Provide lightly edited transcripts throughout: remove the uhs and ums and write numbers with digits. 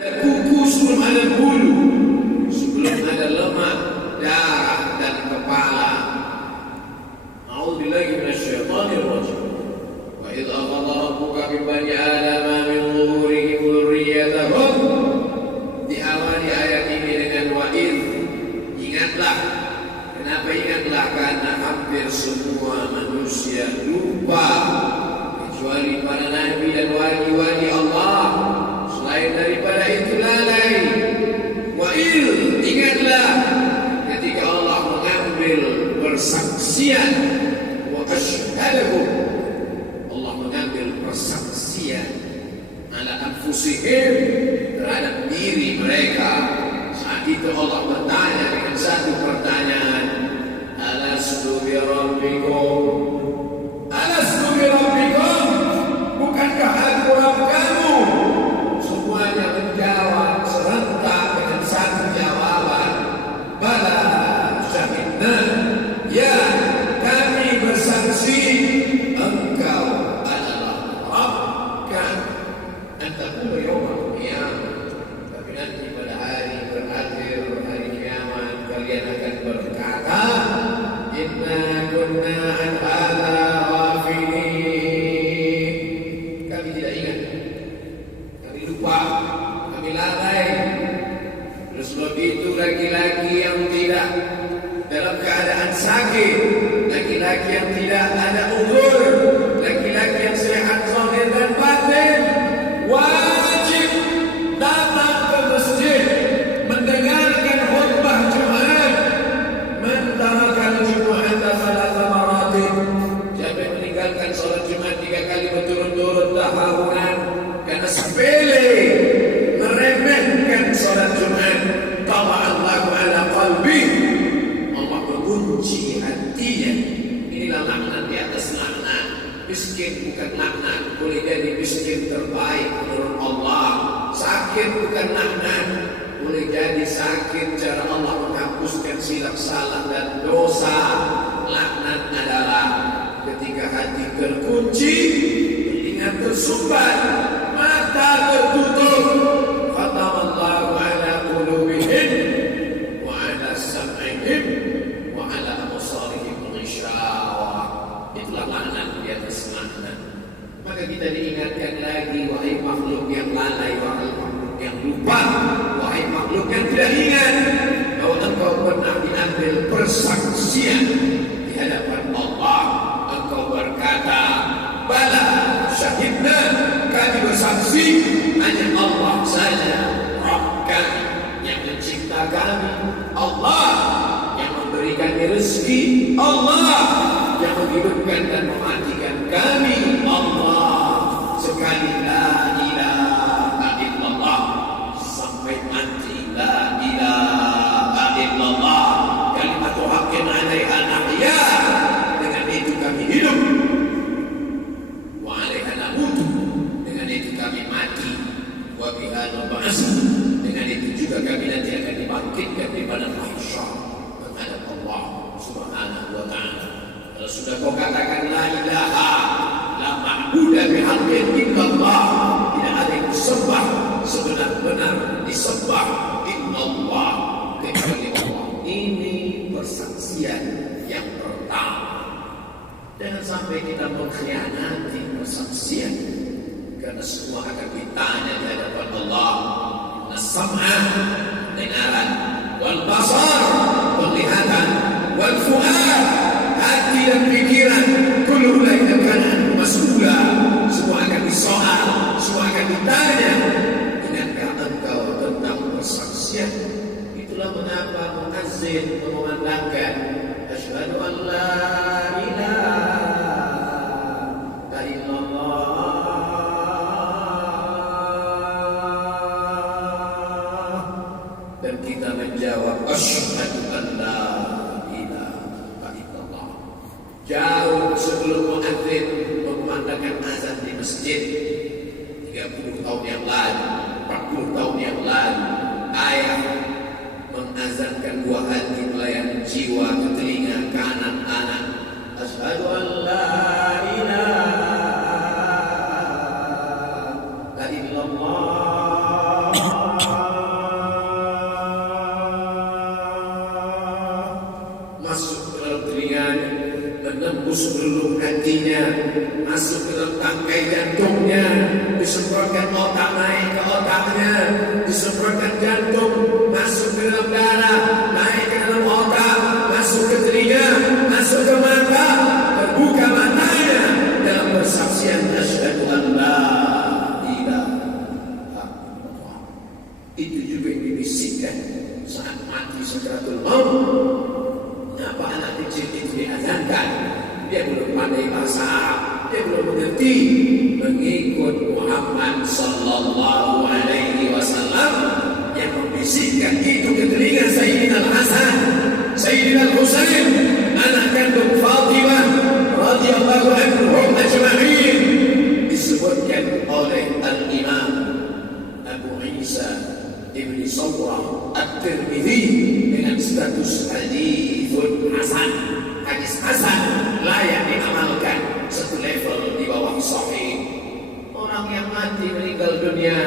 Kuku sebelum ada bulu, sebelum ada lemak, darah dan kepala. A'udzubillahi minasyaitonir rajim. Wa idz akhadha rabbuka min bani adama min zuhurihim dzurriyyatahum. Diawali ayat ini dengan wa idz. Ingatlah. Kenapa ingatlah? Karena hampir semua manusia lupa, kecuali para nabi dan wali-wali Allah. Selain daripada itu lalai. Wa'il, ingatlah ketika Allah mengambil persaksian. Wa asyhadahum, Allah mengambil persaksian ala anfusihim, terhadap diri mereka. Saat itu Allah bertanya dengan satu pertanyaan, alastu bi rabbikum, alastu bi rabbikum, bukankah aku Rabb kamu? Semuanya menjawab serentak dengan satu jawaban, bala syahidna, ya kami bersaksi engkau adalah Rabb kami. Antakum yaumul qiyamah, tapi nanti pada hari berakhir, hari kiamat, kalian akan berkata, inna kunna an hadza ghafilin. Kami tidak ingat, kami lupa, kami lalai. Oleh sebab itu laki-laki yang tidak dalam keadaan sakit, laki-laki yang tidak ada uzur, laki-laki yang sehat zahir dan batin, wajib datang ke masjid, mendengarkan khutbah Jumat. Man tarakal Jumu'ata thalatha maratin, siapa yang meninggalkan salat Jumat 3 kali berturut-turut tahunan karena sepele, meremehkan salat Jumat, taba'allahu ala qalbi, Allah mengunci hatinya. Inilah laknat di atas laknat. Miskin bukan laknat, boleh jadi miskin terbaik menurut Allah. Sakit bukan laknat, boleh jadi sakit cara Allah menghapuskan silap salah dan dosa. Laknat adalah ketika hati terkunci, telinga tersumbat, mata tertutup. Khatamallahu ala qulubihim wa ala sam'ihim wa ala absarihim ghishawah. Itulah laknat di atas laknat. Maka kita diingatkan lagi, wahai makhluk yang lalai, wahai makhluk yang lupa, wahai makhluk yang tidak ingat, bahwa engkau pernah diambil persaksian di hadapan Allah. Engkau berkata, bala syahidna, kami bersaksi hanya Allah saja Rabb kami yang mencipta kami, Allah yang memberikan rezeki, Allah yang menghidupkan dan mematikan kami, Allah. Sekali la ilaha illallah, sampai mati la ilaha illallah, kalimatu haqqin 'alaiha nahya, dengan itu kami hidup, wa 'alaiha namutu, dengan itu kami mati, wa biha nub'ats, dengan itu juga kami nanti akan dibangkitkan di padang mahsyar menghadap Allah Subhanahu wa ta'ala. Kalau sudah kau katakan la ilaha, la ma'budu bihaqqin illallah, tidak ada yang disembah sebenar-benar disembah illallah kecuali Allah. Ini persaksian yang pertama. Jangan sampai kita mengkhianati persaksian, karena semua akan ditanya di hadapan Allah. As-sam'a, pendengaran, wal basar, penglihatan, wal fu'ad, hati dan pikiran, kullu ulaika kana mas'ula, semua akan disoal, semua akan ditanya. Ingatkah engkau tentang persaksian? Itulah mengapa muazzin mengumandangkan asyhadu an la ilaha illallah, dan kita menjawab asyhadu an la ilaha illallah. Jauh sebelum muadzin mengumandangkan azan di masjid, 30 tahun yang lalu, 40 tahun yang lalu, ayah mengazankan buah hati melayani jiwa ke telinga kanan anak. Asyhadu an la ilaha illallah, masuk ke dalam tangkai jantungnya, disemprotkan otak naik ke otaknya, disemprotkan jantung, masuk ke dalam darah, naik ke dalam otak, masuk ke telinga, masuk ke mata, terbuka matanya dalam persaksian asyhadu an la ilaha illallah. Itu juga yang dibisikkan saat mati sakratul maut. Kenapa anak kecil itu diazankan? Dia belum pandai bahasa Arab, dia belum mengerti. Mengikut Muhammad sallallahu alaihi wasallam yang membisikkan itu ke telinga Sayyidina Al-Hasan, Sayyidina Al-Husain, anak kandung Fatimah radhiyallahu anhum ajma'in, disebutkan oleh Al-Imam Abu Isa Ibn Sawrah At-Tirmidzi dengan status hadithun hasan, hadis hasan, layak diamalkan, satu level di bawah sahih. Orang yang mati meninggal dunia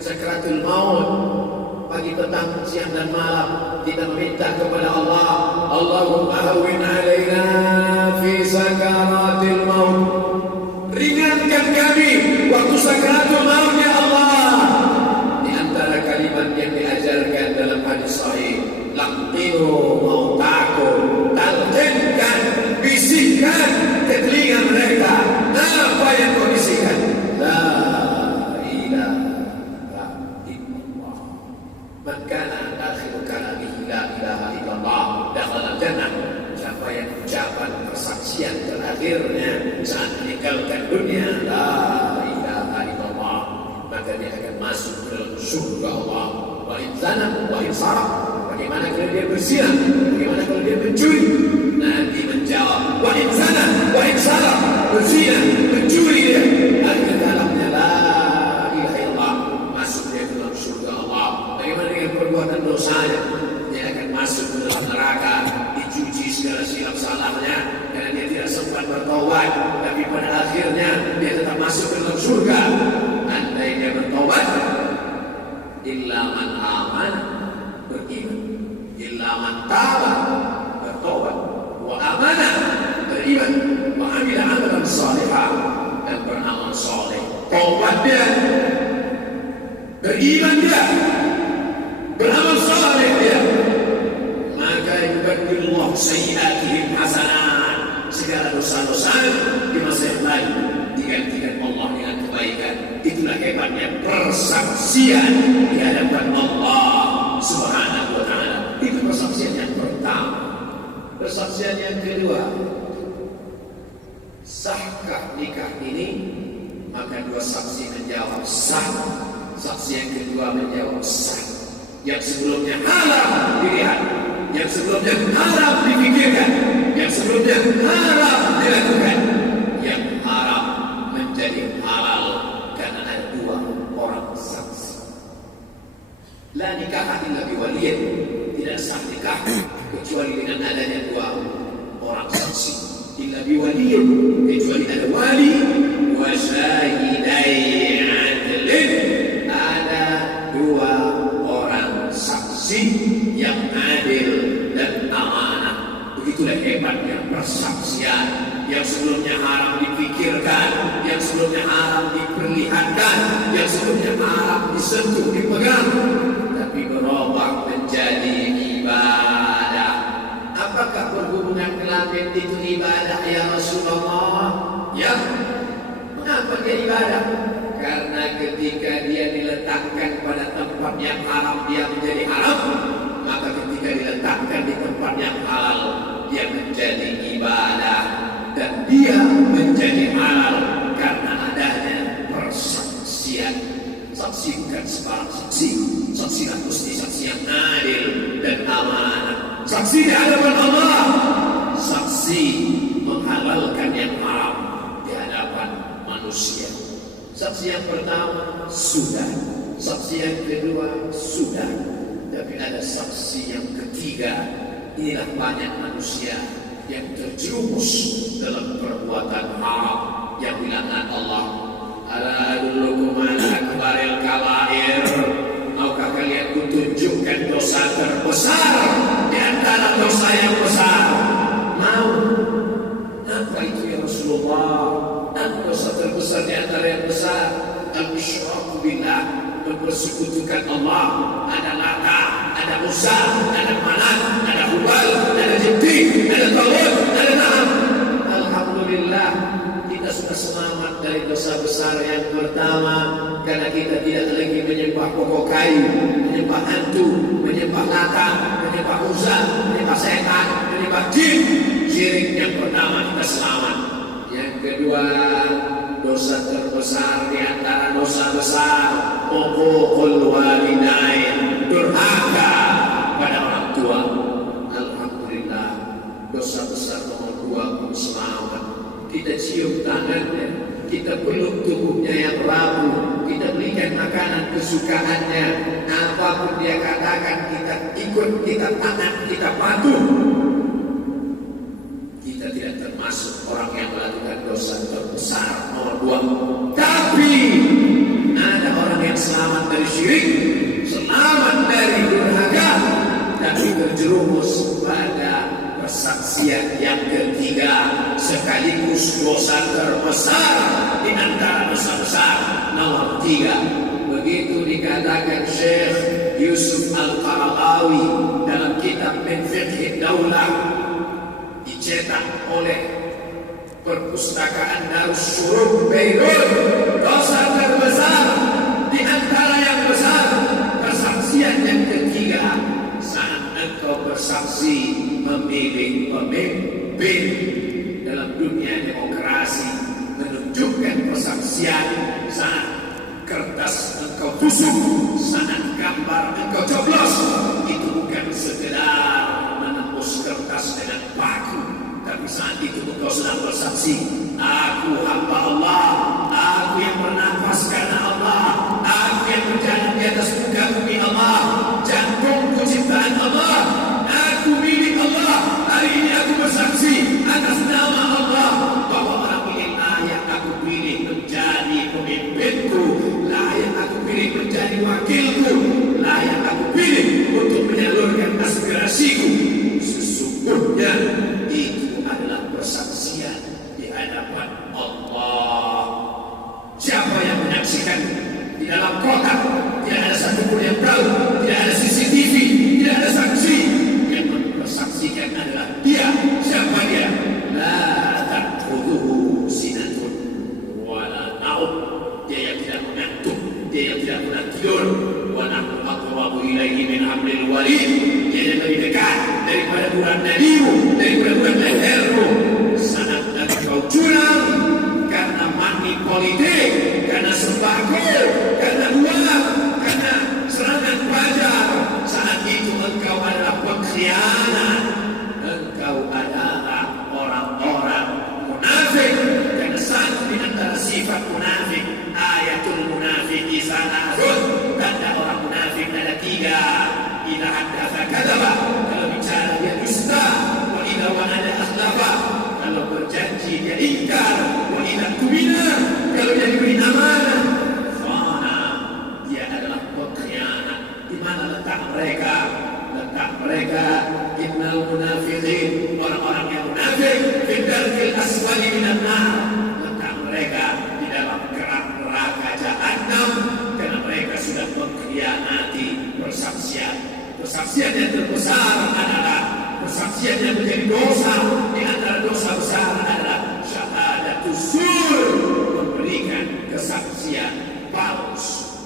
sakratul maut, pagi petang siang dan malam kita meminta kepada Allah, Allahumma hawwin alaina fi sakaratil maut, ringankan kami waktu sakratul maut ya Allah. Kalimat yang diajarkan dalam hadis sahih, laqinu mautakum, talqinkan, bisikkan ke telinga mereka. Apa yang kau bisikkan? La ilaha illallah. Man kana akhiru kalamihi la ilaha illallah dakhala jannah. Siapa yang ucapan persaksian terakhirnya saat meninggalkan dunia la ilaha illallah, maka dia akan masuk ke dalam surga Allah. Wa in zana wa in saraq, bagaimana kalau dia berzina, bagaimana kalau dia mencuri? Nabi menjawab, wa in zana wa in saraq, berzina, mencuri dia, akhir dalamnya la ilaha illallah, masuk dia ke dalam surga Allah. Bagaimana dengan perbuatan dosanya? Dia akan masuk ke dalam neraka, dicuci segala silap salahnya karena dia tidak sempat bertaubat, tapi pada akhirnya dia tetap masuk ke dalam surga. Andai dia bertobat, illa man aman, beriman, illa man taba, bertobat, wa amana, beriman, wa amila amalan salihah, dan beramal saleh. Taubat dia, beriman dia, beramal saleh dia, maka yubaddilullah sayyi'atihim hasanat, segala dosa-dosa di masa yang lalu digantikan Allah dengan kebaikan. Itulah hebatnya persaksian di hadapan Allah Subhanahu wa ta'ala. Itu persaksian yang pertama. Persaksian yang kedua, sahkah nikah ini? Maka dua saksi menjawab sah. Saksi yang kedua menjawab sah. Yang sebelumnya haram dilihat, yang sebelumnya haram dipikirkan, yang sebelumnya haram dilakukan, yang haram menjadi halal karena ada dua orang saksi. La nikah illa biwaliyin, tidak sah nikah kecuali dengan adanya dua orang saksi. Illa biwaliyin, kecuali ada wali, wa syahidai adlin, ada dua orang saksi yang adil dan amanah. Begitulah hebatnya persaksian. Yang sebelumnya haram dipikirkan, yang sebelumnya haram diperlihatkan, yang sebelumnya haram disentuh, dipegang, tapi berubah menjadi ibadah. Apakah berhubungan kelamin itu ibadah ya Rasulullah? Ya. Mengapa dia ibadah? Karena ketika dia diletakkan pada tempat yang haram, dia menjadi haram. Maka ketika diletakkan di tempat yang halal, dia menjadi ibadah. Dan dia menjadi halal karena adanya persaksian. Saksi bukan sembarang saksi. Saksi kan mesti saksi yang adil dan amanah. Saksi di hadapan Allah, saksi menghalalkan yang haram di hadapan manusia. Saksi yang pertama sudah, saksi yang kedua sudah, tapi ada saksi yang ketiga. Inilah banyak manusia yang terjerumus dalam perbuatan haram yang dilaknat Allah. Ala adullukum ala akbaril kabair, maukah kalian kutunjukkan dosa terbesar di antara dosa yang besar? Mau? Apa itu ya Rasulullah? al-isyraku billah, mempersekutukan Allah. Ada Lata, ada Musa, ada Manat, ada Hubal, ada Jibti, ada Tawud, ada Na'am. Alhamdulillah, kita sudah selamat dari dosa besar yang pertama, karena kita tidak lagi menyembah pokok kayu, menyembah hantu, menyembah Lata, menyembah Musa, menyembah setan, menyembah jin. Syirik yang pertama kita selamat. Yang kedua, dosa terbesar di antara dosa besar, uququl walidain, durhaka pada orang tua. Alhamdulillah, dosa besar nomor 2 pun selamat. Kita cium tangannya, kita peluk tubuhnya yang rapuh, kita berikan makanan kesukaannya. Apapun dia katakan, kita ikut, kita taat, kita patuh. Kita tidak termasuk orang yang melakukan dosa terbesar nomor 2. Tapi ada orang yang selamat dari syirik, selamat dari durhaka, tapi terjerumus pada persaksian yang ketiga, sekaligus dosa terbesar di antara dosa besar nomor 3. Begitu dikatakan Syekh Yusuf Al-Qaradawi dalam kitab Min Fiqh Daulah, dicetak oleh Perpustakaan Darussyuruh Beirut. Dosa terbesar di antara yang besar, persaksian yang ketiga, saat engkau bersaksi memilih pemimpin dalam dunia demokrasi, menunjukkan persaksian saat kertas engkau tusuk, saat gambar engkau coblos. Itu bukan sekedar menembus kertas dengan paku, tapi saat itu engkau sedang bersaksi, aku hamba Allah, aku yang bernafas karena Allah, aku yang berjalan di atas muka bumi Allah, jantungku ciptaan Allah, aku milik Allah. Hari ini aku bersaksi atas nama Allah bahwa orang ini layak aku pilih menjadi pemimpinku, layak aku pilih menjadi wakilku, layak aku pilih untuk menyalurkan aspirasiku. Sesungguhnya itu adalah persaksian di hadapan Allah. Siapa yang menyaksikan di dalam kota? Tidak ada satupun yang tahu, tidak ada CCTV, tidak ada saksi. Yang mempersaksikan adalah dia. Siapa dia? La ta'khudhuhu sinatun wala naum. Dia yang tidak mengantuk, dia yang tidak pernah tidur. Wa nahnu aqrabu ilaihi min hablil warid. Dia yang lebih dekat daripada bulan nadimu, daripada bulan lehermu. Saat engkau curang karena money politik, karena sembako, karena uang, karena serangan pajar, saat itu engkau adalah pengkhianat. Engkau adalah orang-orang munafik. Karena satu di antara sifat munafik, ayatul munafiki salatun, tanda orang munafik ada 3. Idza haddatsa kadzaba, kalau bicara dia dusta. Wa idza wa'ada akhlafa, kalau berjanji dia ingkar. Wa idza tumina, kalau dia diberi amanah, khana, dia adalah pengkhianat. Di mana letak mereka? Letak mereka, innal munafiqin, orang-orang yang munafik, fi darkil aswali minan nar. Letak mereka di dalam kerak neraka Jahannam, karena mereka sudah mengkhianati persaksian. Persaksian yang terbesar adalah persaksian yang menjadi dosa. Di antara dosa besar adalah syahadatus zur, memberikan kesaksian palsu.